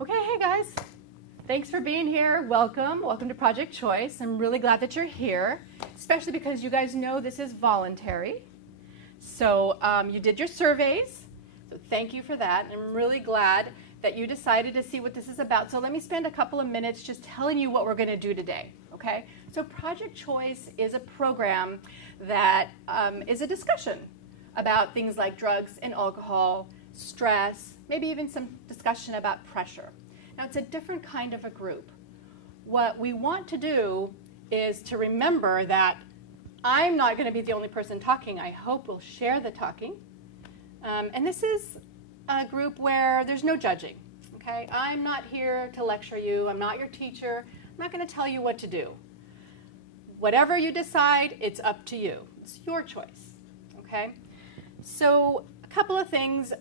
Okay, hey guys. Thanks for being here. Welcome. Welcome to Project Choice. I'm really glad that you're here, especially because you guys know this is voluntary. So you did your surveys, so thank you for that. I'm really glad that you decided to see what this is about. So let me spend a couple of minutes just telling you what we're going to do today, okay? So Project Choice is a program that is a discussion about things like drugs and alcohol, stress, maybe even some discussion about pressure. Now, it's a different kind of a group. What we want to do is to remember that I'm not going to be the only person talking. I hope we'll share the talking. And this is a group where there's no judging, okay? I'm not here to lecture you. I'm not your teacher. I'm not going to tell you what to do. Whatever you decide, it's up to you. It's your choice, okay? So a couple of things.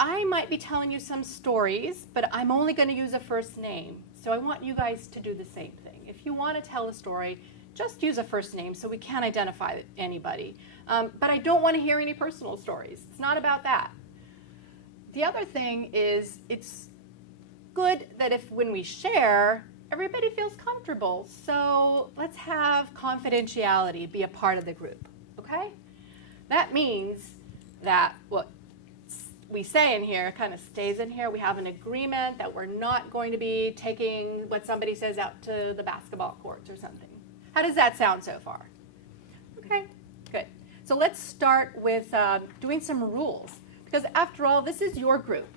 I might be telling you some stories, but I'm only going to use a first name. So I want you guys to do the same thing. If you want to tell a story, just use a first name so we can't identify anybody. But I don't want to hear any personal stories. It's not about that. The other thing is it's good that if when we share, everybody feels comfortable. So let's have confidentiality be a part of the group, okay? That means that what we say in here kind of stays in here. We have an agreement that we're not going to be taking what somebody says out to the basketball courts or something. How does that sound so far? Okay, good. So let's start with doing some rules. Because after all, this is your group.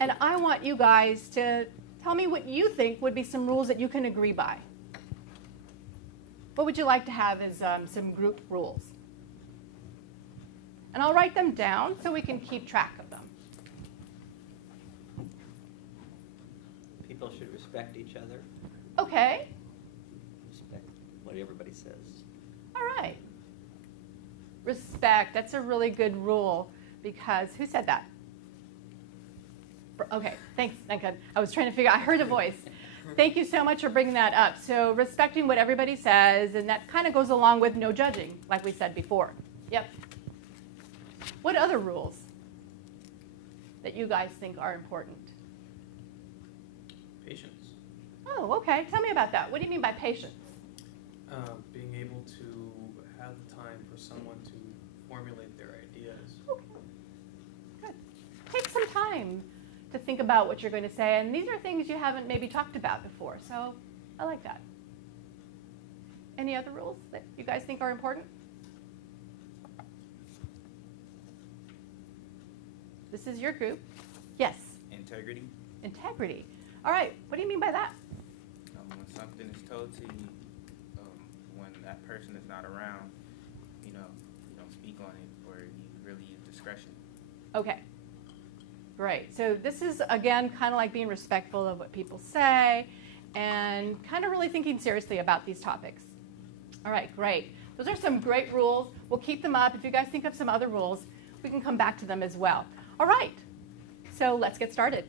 And I want you guys to tell me what you think would be some rules that you can agree by. What would you like to have as some group rules? And I'll write them down so we can keep track of them. People should respect each other. Okay. Respect what everybody says. All right. Respect. That's a really good rule because who said that? Okay. Thanks, Duncan. I was trying to figure out. I heard a voice. Thank you so much for bringing that up. So respecting what everybody says, and that kind of goes along with no judging, like we said before. Yep. What other rules that you guys think are important? Patience. Oh, okay. Tell me about that. What do you mean by patience? Being able to have the time for someone to formulate their ideas. Okay. Good. Take some time to think about what you're going to say. And these are things you haven't maybe talked about before. So I like that. Any other rules that you guys think are important? This is your group. Yes. Integrity. Integrity. All right. What do you mean by that? When something is told to you, when that person is not around, you don't speak on it, or you really use discretion. Okay. Great. So this is, again, kind of like being respectful of what people say and kind of really thinking seriously about these topics. All right, great. Those are some great rules. We'll keep them up. If you guys think of some other rules, we can come back to them as well. All right. So let's get started.